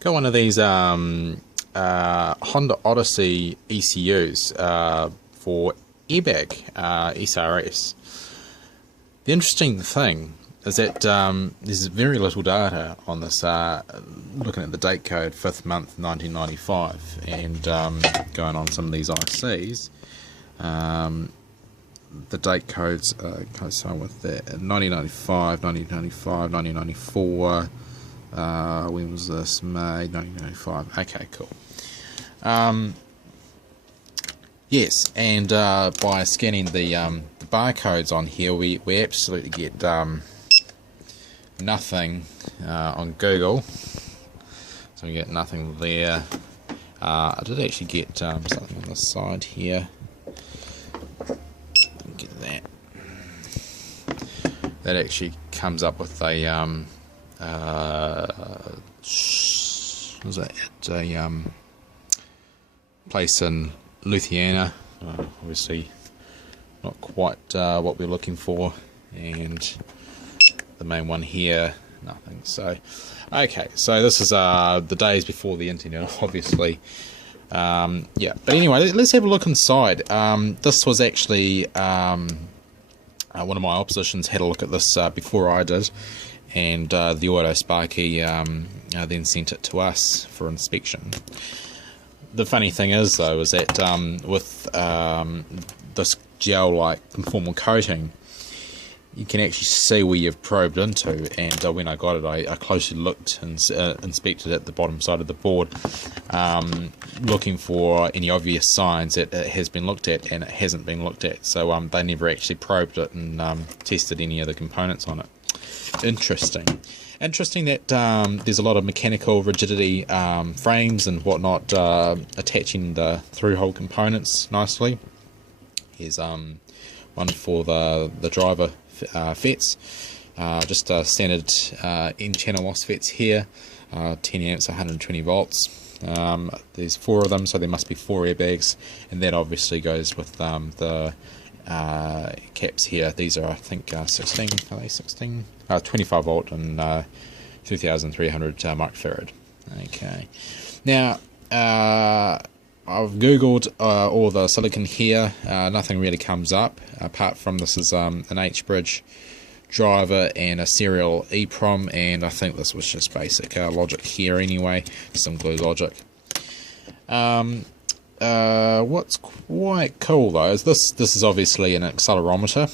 Got one of these Honda Odyssey ECUs for airbag SRS. The interesting thing is that there's very little data on this, looking at the date code 5th month 1995 and going on some of these ICs. The date codes coincide with that. 1995, 1995, 1994. When was this? May 1995. Okay, cool. Yes, and by scanning the barcodes on here, we absolutely get nothing on Google. So we get nothing there. I did actually get something on the side here. Get that. That actually comes up with a was it at a place in Louisiana, obviously not quite what we're looking for, and the main one here, nothing. So okay, so this is the days before the internet, obviously. Yeah, but anyway, let's have a look inside. This was actually one of my oppositions had a look at this before I did, and the Auto Sparky then sent it to us for inspection. The funny thing is, though, is that with this gel-like conformal coating, you can actually see where you've probed into, and when I got it, I closely looked and inspected at the bottom side of the board, looking for any obvious signs that it has been looked at, and it hasn't been looked at. So they never actually probed it and tested any of the components on it. Interesting that there's a lot of mechanical rigidity, frames and whatnot attaching the through-hole components nicely. Here's one for the driver FETs, just standard N-channel MOSFETs here, 10 amps, 120 volts. There's 4 of them, so there must be 4 airbags, and that obviously goes with the caps here. These are, I think, 16, are they 16? 25 volt and 2300 microfarad. Okay, now I've googled all the silicon here. Nothing really comes up apart from this is an H-bridge driver and a serial EEPROM, and I think this was just basic logic here anyway, some glue logic. What's quite cool though is this is obviously an accelerometer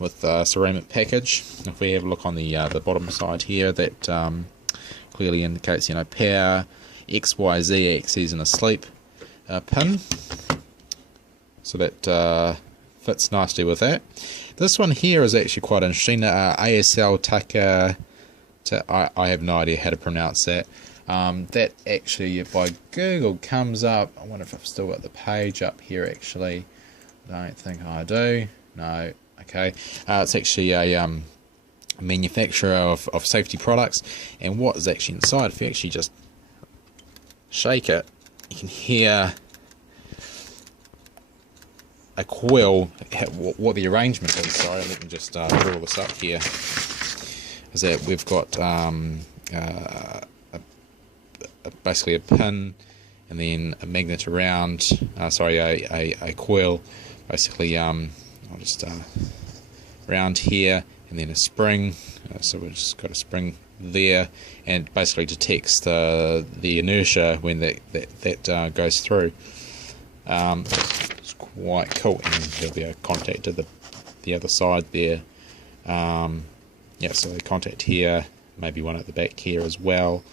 with a ceramic package. If we have a look on the bottom side here, that clearly indicates, you know, power, X, Y, Z axes and a sleep pin, so that fits nicely with that. This one here is actually quite interesting. ASL Taka, I have no idea how to pronounce that. That actually, if I Google, comes up. I wonder if I've still got the page up here. Actually, I don't think I do. No. Okay. It's actually a manufacturer of safety products, and what is actually inside? If you actually just shake it, you can hear a coil. What the arrangement is. Sorry, let me just draw this up here. Is that we've got basically a pin, and then a magnet around. A coil, basically. I'll just around here, and then a spring. So we've just got a spring there, and basically detects the inertia when that goes through. It's quite cool, and there'll be a contact to the other side there. Yeah, so a contact here, maybe one at the back here as well.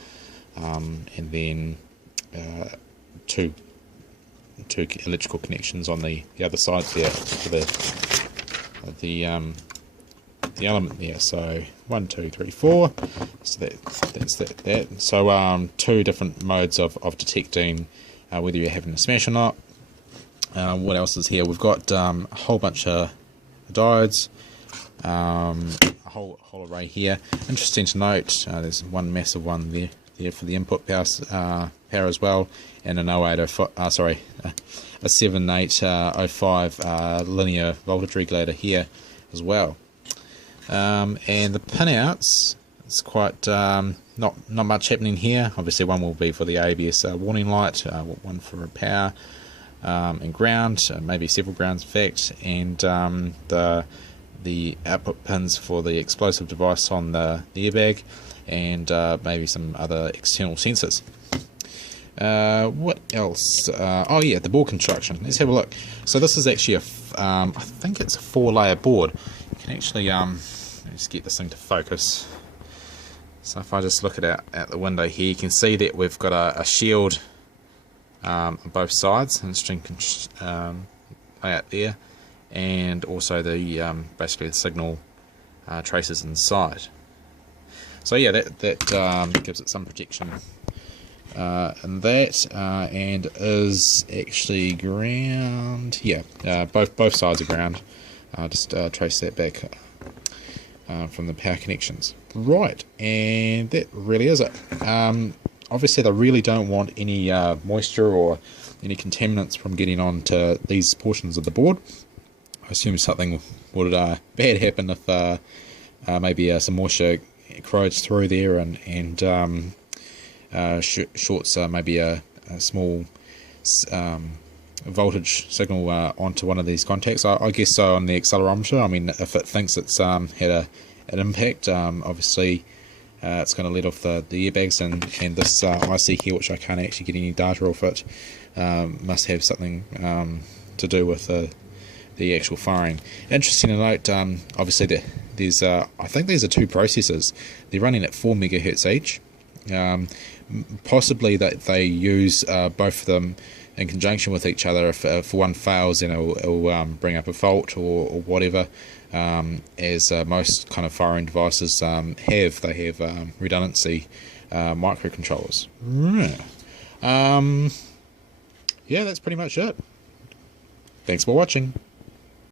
And then two electrical connections on the other side there for the element there. So 1, 2, 3, 4. So that's that. So 2 different modes of detecting whether you're having a smash or not. What else is here? We've got a whole bunch of diodes. A whole array here. Interesting to note, there's one massive one there for the input power as well, and an 7805, a 7805 linear voltage regulator here as well. And the pinouts, it's quite not much happening here. Obviously, one will be for the ABS warning light, one for power and ground, maybe several grounds in fact, and the output pins for the explosive device on the airbag, and maybe some other external sensors. What else? Oh yeah, the board construction. Let's have a look. So this is actually I think it's a 4-layer board. You can actually let's get this thing to focus. So if I just look at the window here, you can see that we've got a shield on both sides, and string layout there, and also the basically the signal traces inside. So yeah, that gives it some protection. And that and is actually ground. Yeah, both sides are ground. Just trace that back from the power connections. Right, and that really is it. Obviously, they really don't want any moisture or any contaminants from getting onto these portions of the board. I assume something would bad happen if maybe some moisture corrodes through there and shorts maybe a small voltage signal onto one of these contacts. I guess so on the accelerometer. I mean, if it thinks it's had an impact, obviously it's going to let off the airbags, and this IC here, which I can't actually get any data off it, must have something to do with the actual firing. Interesting to note, obviously there's I think these are two processors. They're running at 4 megahertz each. Possibly that they use both of them in conjunction with each other. If one fails, then it'll bring up a fault or whatever, as most kind of firing devices have. They have redundancy microcontrollers. Yeah, that's pretty much it. Thanks for watching.